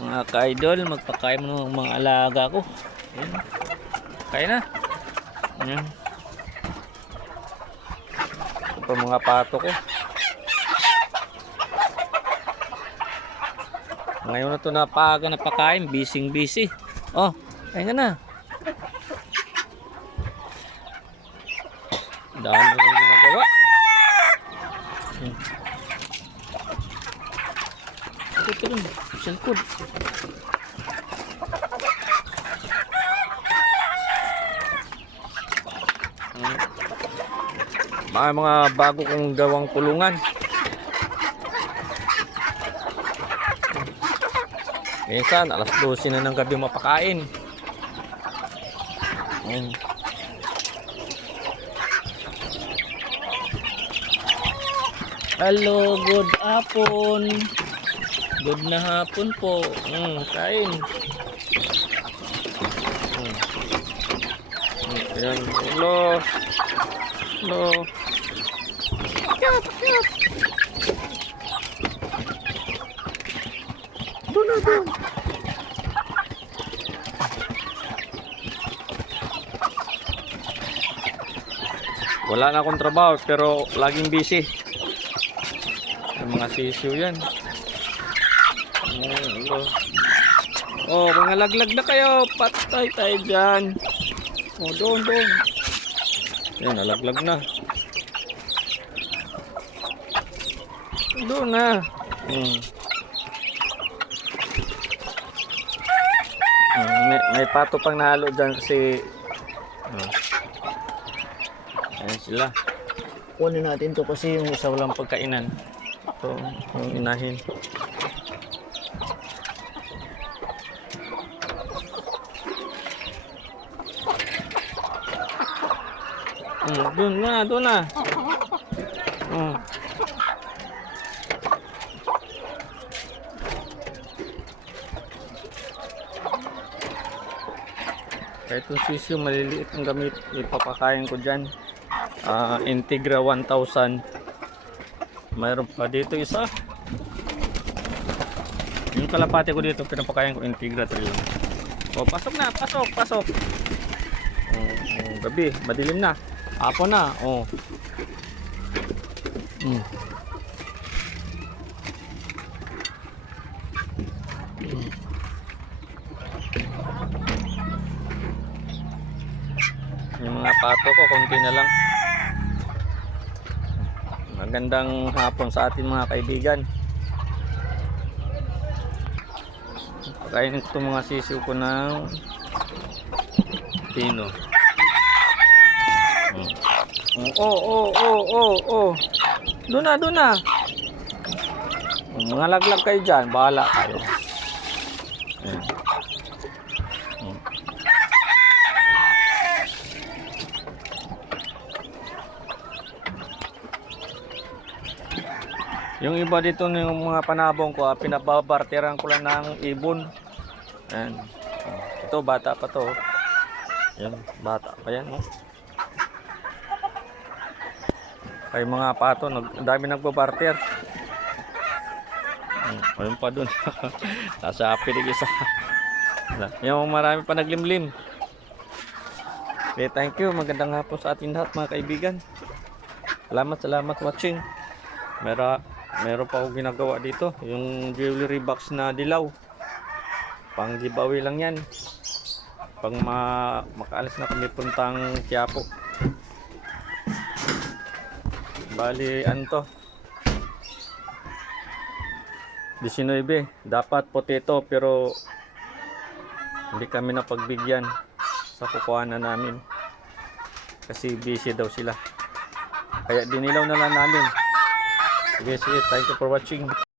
Mga ka-idol, magpakain mo ng mga alaga ko. Ayan. Kain na. Ayan. Ito pa mga pato ko. Ngayon na ito napaga na pakain. Busy. Oh, kain ka na. Dami yung ginagawa. Ito rin. Cellphone. Mga bago kong gawang kulungan. Minsan, alas 12 na ng gabi mapakain. Hello, good hapon. Good na hapon po. Kain. Ayan. Hello. Pakyat. Doon. Wala na akong trabaho pero laging busy. Yung mga sisiw yan. Oh, mga laglag na kayo. Patay tayo dyan. Oh, doon. Yan, nalaglag na. Doon na. May pato pang nahalo dyan kasi ayan sila. Kunin natin to kasi yung isa walang pagkainan. Ito, yung inahin. Doon na. Kahit yung sisiyo maliliit ang gamit, ipapakain ko dyan. Integra 1000. Mayroon pa dito isa. Yung kalapate ko dito, pinapakain ko Integra 3. Oh, pasok. Gabi, madilim na. Hapon na. Oh. Yung mga pato ko, konti na lang. Magandang hapon sa atin mga kaibigan. Pakainin ko itong mga sisiw ko ng pino. Oh. Doon na. Mga laglag kayo dyan, bahala kayo. Yung iba dito yung mga panabong ko, pinababarteran ko lang ng ibon. Ayan. Ito bata pa to. Yan, bata pa yan. Kay mga pato, dami nagbabarter. Ayun pa dun. Nasa pilig isa. Yung marami pa naglimlim. Okay, thank you. Magandang hapon sa ating lahat mga kaibigan. Salamat watching. Meron pa ako ginagawa dito. Yung jewelry box na dilaw. Pang giveaway lang yan. Pag makaalis na kami puntang Quiapo. Bali, to? 19. Dapat potato pero hindi kami napagbigyan sa kukuhanan namin. Kasi busy daw sila. Kaya dinilaw na lang namin. Sige, thank you for watching.